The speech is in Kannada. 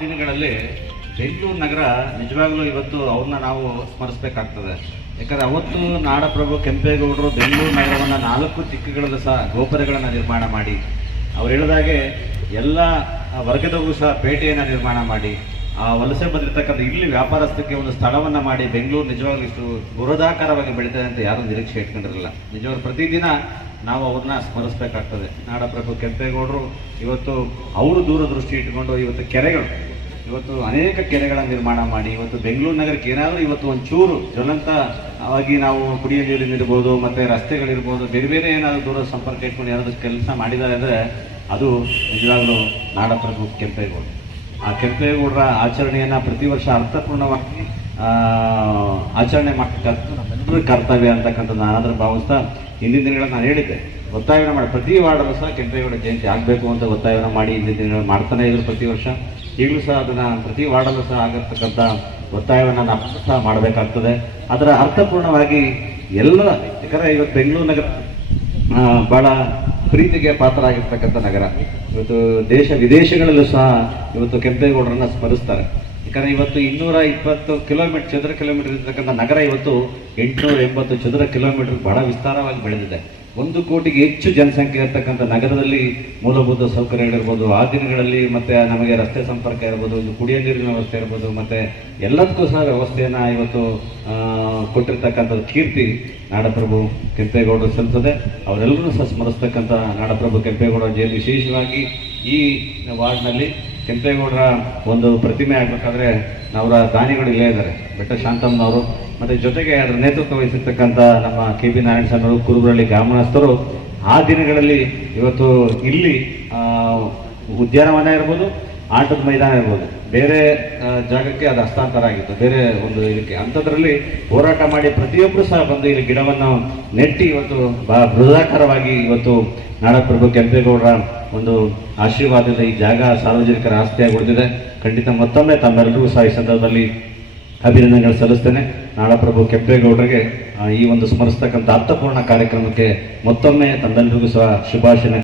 ದಿನಗಳಲ್ಲಿ ಬೆಂಗಳೂರು ನಗರ ನಿಜವಾಗ್ಲೂ ಇವತ್ತು ಅವ್ರನ್ನ ನಾವು ಸ್ಮರಿಸಬೇಕಾಗ್ತದೆ. ಯಾಕಂದ್ರೆ ಅವತ್ತು ನಾಡಪ್ರಭು ಕೆಂಪೇಗೌಡರು ಬೆಂಗಳೂರು ನಗರವನ್ನು ನಾಲ್ಕು ದಿಕ್ಕುಗಳಲ್ಲೂ ಸಹ ಗೋಪುರಗಳನ್ನು ನಿರ್ಮಾಣ ಮಾಡಿ. ಅವ್ರು ಹೇಳಿದಾಗೆ ಎಲ್ಲ ವರ್ಗದವರು ಸಹ ಪೇಟೆಯನ್ನು ನಿರ್ಮಾಣ ಮಾಡಿ. ಆ ವಲಸೆ ಬಂದಿರತಕ್ಕಂಥ ಇಲ್ಲಿ ವ್ಯಾಪಾರಸ್ಥಕ್ಕೆ ಒಂದು ಸ್ಥಳವನ್ನು ಮಾಡಿ ಬೆಂಗಳೂರು ನಿಜವಾಗ್ಲೂ ಇಷ್ಟು ಬುರದಾಕಾರವಾಗಿ ಬೆಳೀತದೆ ಅಂತ ಯಾರೂ ನಿರೀಕ್ಷೆ ಇಟ್ಕೊಂಡಿರಲ್ಲ ನಿಜವಾಗ್ಲೂ ಪ್ರತಿದಿನ ನಾವು ಅವ್ರನ್ನ ಸ್ಮರಿಸಬೇಕಾಗ್ತದೆ. ನಾಡಪ್ರಭು ಕೆಂಪೇಗೌಡರು ಇವತ್ತು ಅವರು ದೂರದೃಷ್ಟಿ ಇಟ್ಕೊಂಡು ಇವತ್ತು ಕೆರೆಗಳು, ಇವತ್ತು ಅನೇಕ ಕೆರೆಗಳ ನಿರ್ಮಾಣ ಮಾಡಿ, ಇವತ್ತು ಬೆಂಗಳೂರು ನಗರಕ್ಕೆ ಏನಾದರೂ ಇವತ್ತು ಒಂದು ಜ್ವಲಂತ ಆಗಿ ನಾವು ಕುಡಿಯೋ ನೀರಿನಿರ್ಬೋದು ಮತ್ತು ರಸ್ತೆಗಳಿರ್ಬೋದು, ಬೇರೆ ಬೇರೆ ಏನಾದರೂ ದೂರ ಸಂಪರ್ಕ ಇಟ್ಕೊಂಡು ಏನಾದರೂ ಕೆಲಸ ಮಾಡಿದ್ದಾರೆ ಅಂದರೆ ಅದು ನಿಜವಾಗ್ಲೂ ನಾಡಪ್ರಭು ಕೆಂಪೇಗೌಡರು. ಆ ಕೆಂಪೇಗೌಡರ ಆಚರಣೆಯನ್ನ ಪ್ರತಿ ವರ್ಷ ಅರ್ಥಪೂರ್ಣವಾಗಿ ಆಚರಣೆ ಮಾಡಬೇಕಾದ್ದು ನಮ್ಮೆಲ್ಲರ ಕರ್ತವ್ಯ ಅಂತಕ್ಕಂಥ ನಾನಾದ್ರೂ ಭಾವಿಸ್ತಾ ಹಿಂದಿನ ದಿನಗಳಲ್ಲಿ ನಾನು ಹೇಳಿದ್ದೆ. ಒತ್ತಾಯವನ್ನು ಮಾಡಿ, ಪ್ರತಿ ವಾರ್ಡಲ್ಲೂ ಸಹ ಕೆಂಪೇಗೌಡ ಜಯಂತಿ ಆಗಬೇಕು ಅಂತ ಒತ್ತಾಯವನ್ನು ಮಾಡಿ ಹಿಂದಿನ ದಿನಗಳಲ್ಲಿ ಮಾಡ್ತಾನೆ ಇದ್ರು ಪ್ರತಿ ವರ್ಷ. ಈಗಲೂ ಸಹ ಅದನ್ನ ಪ್ರತಿ ವಾರ್ಡಲ್ಲೂ ಸಹ ಆಗಿರ್ತಕ್ಕಂಥ ಒತ್ತಾಯವನ್ನು ನಾವು ಸಹ ಮಾಡಬೇಕಾಗ್ತದೆ. ಅದರ ಅರ್ಥಪೂರ್ಣವಾಗಿ ಎಲ್ಲ, ಯಾಕಂದರೆ ಇವತ್ತು ಬೆಂಗಳೂರು ನಗರ ಭಾಳ ಪ್ರೀತಿಗೆ ಪಾತ್ರ ಆಗಿರ್ತಕ್ಕಂಥ ನಗರ. ಇವತ್ತು ದೇಶ ವಿದೇಶಗಳಲ್ಲೂ ಸಹ ಇವತ್ತು ಕೆಂಪೇಗೌಡರನ್ನ ಸ್ಮರಿಸ್ತಾರೆ. ಯಾಕಂದ್ರೆ ಇವತ್ತು ಇನ್ನೂರ ಇಪ್ಪತ್ತು ಕಿಲೋಮೀಟರ್ ಚದರ ಕಿಲೋಮೀಟರ್ ಇರ್ತಕ್ಕಂಥ ನಗರ ಇವತ್ತು ಎಂಟುನೂರ ಎಂಬತ್ತು ಚದರ ಕಿಲೋಮೀಟರ್ ಬಹಳ ವಿಸ್ತಾರವಾಗಿ ಬೆಳೆದಿದೆ. ಒಂದು ಕೋಟಿಗೆ ಹೆಚ್ಚು ಜನಸಂಖ್ಯೆ ಇರತಕ್ಕಂಥ ನಗರದಲ್ಲಿ ಮೂಲಭೂತ ಸೌಕರ್ಯಗಳಿರ್ಬೋದು ಆ ದಿನಗಳಲ್ಲಿ ಮತ್ತೆ ನಮಗೆ ರಸ್ತೆ ಸಂಪರ್ಕ ಇರ್ಬೋದು, ಒಂದು ಕುಡಿಯೋ ನೀರಿನ ವ್ಯವಸ್ಥೆ ಇರ್ಬೋದು, ಮತ್ತೆ ಎಲ್ಲದಕ್ಕೂ ಸಹ ವ್ಯವಸ್ಥೆಯನ್ನು ಇವತ್ತು ಕೊಟ್ಟಿರ್ತಕ್ಕಂಥದ್ದು ಕೀರ್ತಿ ನಾಡಪ್ರಭು ಕೆಂಪೇಗೌಡರು ಸಲ್ಲಿಸದೆ. ಅವರೆಲ್ಲರೂ ಸಹ ಸ್ಮರಿಸ್ತಕ್ಕಂಥ ನಾಡಪ್ರಭು ಕೆಂಪೇಗೌಡರ ಜಯಂತಿ ವಿಶೇಷವಾಗಿ ಈ ವಾರ್ಡ್ನಲ್ಲಿ ಕೆಂಪೇಗೌಡರ ಒಂದು ಪ್ರತಿಮೆ ಆಗಬೇಕಾದ್ರೆ ಅವರ ದಾನಿಗಳು ಇಲ್ಲೇ ಇದ್ದಾರೆ. ಬೆಟ್ಟ ಶಾಂತಮ್ಮನವರು ಮತ್ತು ಜೊತೆಗೆ ಅದರ ನೇತೃತ್ವ ವಹಿಸಿರ್ತಕ್ಕಂಥ ನಮ್ಮ ಕೆ ಬಿ ನಾರಾಯಣ ಸ್ವಾಮಿಯವರು ಕುರುಬರಳ್ಳಿ ಗ್ರಾಮಸ್ಥರು ಆ ದಿನಗಳಲ್ಲಿ ಇವತ್ತು ಇಲ್ಲಿ ಉದ್ಯಾನವನ ಇರ್ಬೋದು ಆಟದ ಮೈದಾನ ಇರ್ಬೋದು. ಬೇರೆ ಜಾಗಕ್ಕೆ ಅದು ಹಸ್ತಾಂತರ ಆಗಿತ್ತು. ಬೇರೆ ಒಂದು ಇದಕ್ಕೆ. ಅಂಥದ್ರಲ್ಲಿ ಹೋರಾಟ ಮಾಡಿ ಪ್ರತಿಯೊಬ್ಬರು ಸಹ ಬಂದು ಇಲ್ಲಿ ಗಿಡವನ್ನು ನೆಟ್ಟಿ ಇವತ್ತು ಬಹಳ ಬೃಹದಾಕಾರವಾಗಿ ಇವತ್ತು ನಾಡಪ್ರಭು ಕೆಂಪೇಗೌಡರ ಒಂದು ಆಶೀರ್ವಾದದ ಈ ಜಾಗ ಸಾರ್ವಜನಿಕರ ಆಸ್ತಿಯಾಗಿ ಉಳಿದಿದೆ ಖಂಡಿತ ಮತ್ತೊಮ್ಮೆ ತಮ್ಮೆಲ್ಲರಿಗೂ ಸಹ ಈ ಸಂದರ್ಭದಲ್ಲಿ ಅಭಿನಂದನೆಗಳು ಸಲ್ಲಿಸ್ತೇನೆ. ನಾಡಪ್ರಭು ಕೆಂಪೇಗೌಡರಿಗೆ ಈ ಒಂದು ಸ್ಮರಿಸ್ತಕ್ಕಂಥ ಅರ್ಥಪೂರ್ಣ ಕಾರ್ಯಕ್ರಮಕ್ಕೆ ಮತ್ತೊಮ್ಮೆ ತಮ್ಮೆಲ್ಲರಿಗೂ ಸಹ ಶುಭಾಶಯ